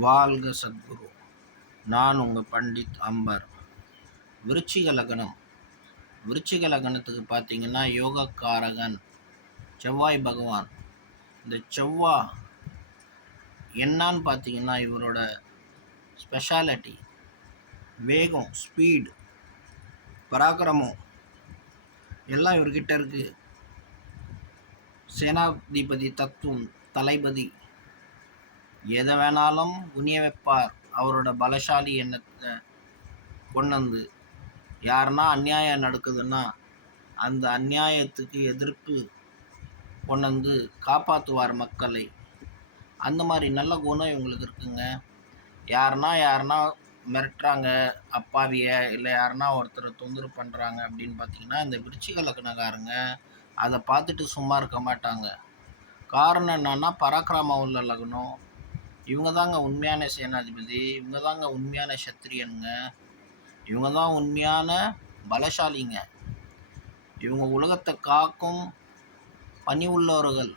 வாழ்க சத்குரு. நான் உங்கள் பண்டித் அம்பர். விருச்சிக லக்னம். விருச்சிக லக்னத்துக்கு பார்த்தீங்கன்னா யோகக்காரகன் செவ்வாய் பகவான். இந்த செவ்வாய் என்னான்னு பார்த்தீங்கன்னா இவரோட ஸ்பெஷாலிட்டி வேகம், ஸ்பீடு, பராக்கிரமம் எல்லாம் இவர்கிட்ட இருக்குது. சேனாதிபதி தத்துவம், தளபதி, எதை வேணாலும் குனிய வைப்பார். அவரோட பலசாலி எண்ணத்தை கொண்டு வந்து யாருன்னா அநியாயம் நடக்குதுன்னா அந்த அநியாயத்துக்கு எதிர்ப்பு கொண்டு வந்து காப்பாற்றுவார் மக்களை. அந்த மாதிரி நல்ல குணம் இவங்களுக்கு இருக்குங்க. யாருன்னா மிரட்டுறாங்க அப்பாவிய, இல்லை யாருன்னா ஒருத்தரை தொந்தரவு பண்ணுறாங்க அப்படின்னு பார்த்தீங்கன்னா இந்த விருச்சிக லக்னக்காரங்க அதை பார்த்துட்டு சும்மா இருக்க மாட்டாங்க. காரணம் என்னன்னா பராக்கிரமம் உள்ள லக்னம். இவங்க தாங்க உண்மையான சேனாதிபதி, இவங்க தாங்க உண்மையான சத்திரியனுங்க, இவங்க தான் உண்மையான பலசாலிங்க. இவங்க உலகத்தை காக்கும் பணி உள்ளவர்கள்.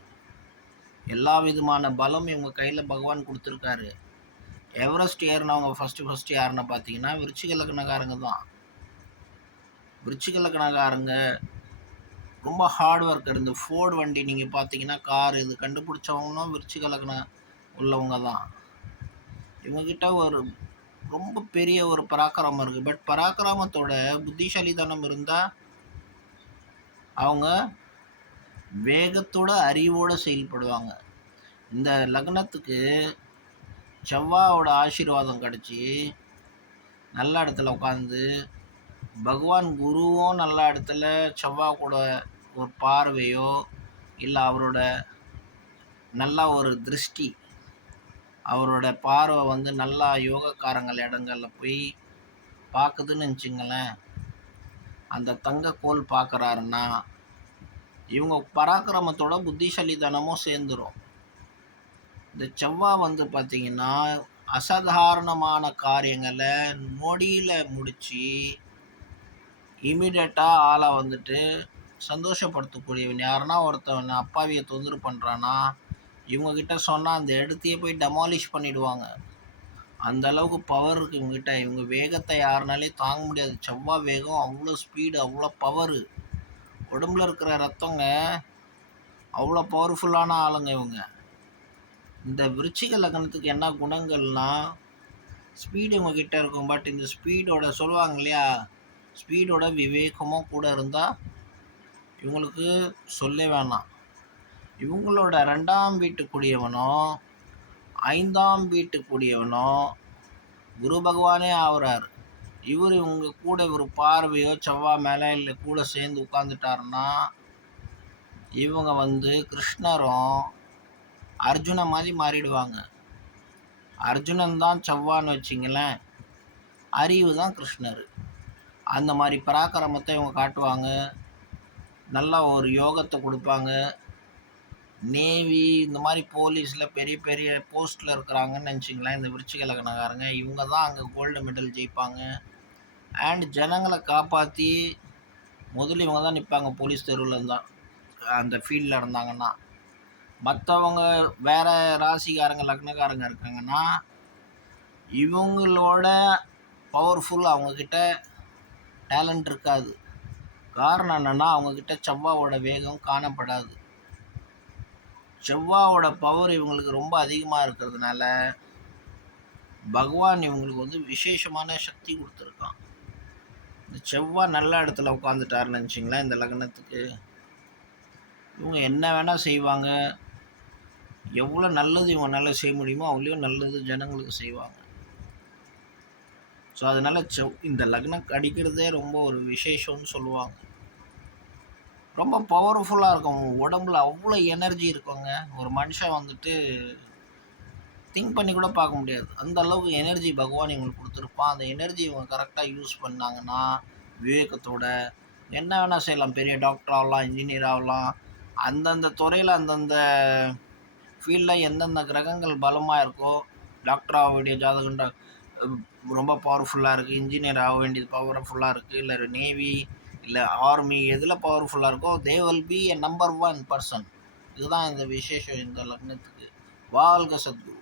எல்லா விதமான பலம் இவங்க கையில் பகவான் கொடுத்துருக்காரு. எவரெஸ்ட் ஏறினவங்க ஃபஸ்ட்டு யாருன்னு பார்த்தீங்கன்னா விருச்சிக லக்னக்காரங்க தான். விருச்சிக லக்னக்காரங்க ரொம்ப ஹார்ட் ஒர்க்கர். இந்த ஃபோர்டு வண்டி நீங்கள் பார்த்தீங்கன்னா கார் இது கண்டுபிடிச்சவங்களும் விருச்சிக லக்னம் உள்ளவங்க தான். இவங்ககிட்ட ஒரு ரொம்ப பெரிய ஒரு பராக்கிரமம் இருக்குது. பட் பராக்கிரமத்தோட புத்திசாலித்தனம் இருந்தால் அவங்க வேகத்தோட அறிவோடு செயல்படுவாங்க. இந்த லக்னத்துக்கு செவ்வாயோட ஆசீர்வாதம் கிடச்சி நல்ல இடத்துல உட்காந்து பகவான் குருவும் நல்ல இடத்துல செவ்வாய் கூட ஒரு பார்வையோ இல்லை அவரோட நல்ல ஒரு திருஷ்டி, அவரோட பார்வை வந்து நல்லா யோகக்காரங்கள் இடங்களில் போய் பார்க்குதுன்னு வச்சுங்களேன். அந்த தங்கக்கோல் பார்க்குறாருன்னா இவங்க பராக்கிரமத்தோட புத்திசாலித்தனமும் சேர்ந்துடும். இந்த செவ்வாய் வந்து பார்த்திங்கன்னா அசாதாரணமான காரியங்களை நொடியில் முடித்து இமீடியட்டாக ஆளை வந்துட்டு சந்தோஷப்படுத்தக்கூடியவன். யாருன்னா ஒருத்தவன் அப்பாவியை தொந்தரவு பண்ணுறான்னா இவங்கக்கிட்ட சொன்னால் அந்த இடத்தையே போய் டெமாலிஷ் பண்ணிவிடுவாங்க. அந்த அளவுக்கு பவர் இருக்குது இவங்ககிட்ட. இவங்க வேகத்தை யாருனாலே தாங்க முடியாது. செவ்வாய் வேகம் அவ்வளோ ஸ்பீடு, அவ்வளோ பவரு. உடம்புல இருக்கிற ரத்தங்க அவ்வளோ பவர்ஃபுல்லான ஆளுங்க இவங்க. இந்த விருச்சிக லக்னத்துக்கு என்ன குணங்கள்னால் ஸ்பீடு இவங்ககிட்ட இருக்கும். பட் இந்த ஸ்பீடோட சொல்லுவாங்க இல்லையா, ஸ்பீடோட விவேகமும் கூட இருந்தால் இவங்களுக்கு சொல்ல வேணாம். இவங்களோட 2ஆம் வீட்டுக்குரியவனோ 5ஆம் வீட்டுக்குரியவனோ குரு பகவானே ஆகுறார். இவங்க கூட ஒரு பார்வையோ செவ்வாய் மேலே இல்லை கூட சேர்ந்து உட்காந்துட்டாருன்னா இவங்க வந்து கிருஷ்ணரும் அர்ஜுன மாதிரி மாறிடுவாங்க. அர்ஜுனன் தான் செவ்வான்னு வச்சிங்களேன், அறிவு தான் கிருஷ்ணர். அந்த மாதிரி பராக்கிரமத்தை இவங்க காட்டுவாங்க. நல்லா ஒரு யோகத்தை கொடுப்பாங்க. நேவி இந்த மாதிரி போலீஸில் பெரிய பெரிய போஸ்ட்டில் இருக்கிறாங்கன்னு நினச்சிங்களேன் இந்த விருச்சிக லக்னக்காரங்க. இவங்க தான் அங்கே கோல்டு மெடல் ஜெயிப்பாங்க. அண்ட் ஜனங்களை காப்பாற்றி முதல்ல இவங்க தான் நிற்பாங்க. போலீஸ் தெருவில் இருந்தால் அந்த ஃபீல்டில் இருந்தாங்கன்னா, மற்றவங்க வேறு ராசிக்காரங்க லக்னக்காரங்க இருக்காங்கன்னா இவங்களோட பவர்ஃபுல் அவங்கக்கிட்ட டேலண்ட் இருக்காது. காரணம் என்னென்னா அவங்கக்கிட்ட செவ்வாயோட வேகம் காணப்படாது. செவ்வாயோட பவர் இவங்களுக்கு ரொம்ப அதிகமாக இருக்கிறதுனால பகவான் இவங்களுக்கு வந்து விசேஷமான சக்தி கொடுத்துருக்கான். இந்த செவ்வாய் நல்ல இடத்துல உட்காந்துட்டாருன்னு நினச்சிங்களேன் இந்த லக்னத்துக்கு இவங்க என்ன வேணால் செய்வாங்க. எவ்வளோ நல்லது இவங்க நல்லா செய்ய முடியுமோ அவ்வளோ நல்லது ஜனங்களுக்கு செய்வாங்க. ஸோ அதனால் இந்த லக்னம் அடிக்கிறதே ரொம்ப ஒரு விசேஷம்னு சொல்லுவாங்க. ரொம்ப பவர்ஃபுல்லாக இருக்கும். உடம்புல அவ்வளோ எனர்ஜி இருக்குங்க. ஒரு மனுஷன் வந்துட்டு திங்க் பண்ணி கூட பார்க்க முடியாது. அந்த அளவுக்கு எனர்ஜி பகவான் இவங்களுக்கு கொடுத்துருப்பான். அந்த எனர்ஜி இவங்க கரெக்டாக யூஸ் பண்ணாங்கன்னா விவேகத்தோட என்ன வேணால் செய்யலாம். பெரிய டாக்டர் ஆகலாம், இன்ஜினியர் ஆகலாம். அந்தந்த துறையில் அந்தந்த ஃபீல்டில் எந்தெந்த கிரகங்கள் பலமாக இருக்கோ, டாக்டர் ஆக வேண்டிய ஜாதகம் ரொம்ப பவர்ஃபுல்லாக இருக்குது, இன்ஜினியர் ஆக வேண்டியது பவர்ஃபுல்லாக இருக்குது, இல்லை நேவி இல்லை ஆர்மி எதில் பவர்ஃபுல்லாக இருக்கோ they will be a number 1 person. இதுதான் இந்த விசேஷம் இந்த லக்னத்துக்கு. வாழ்க சத்குரு.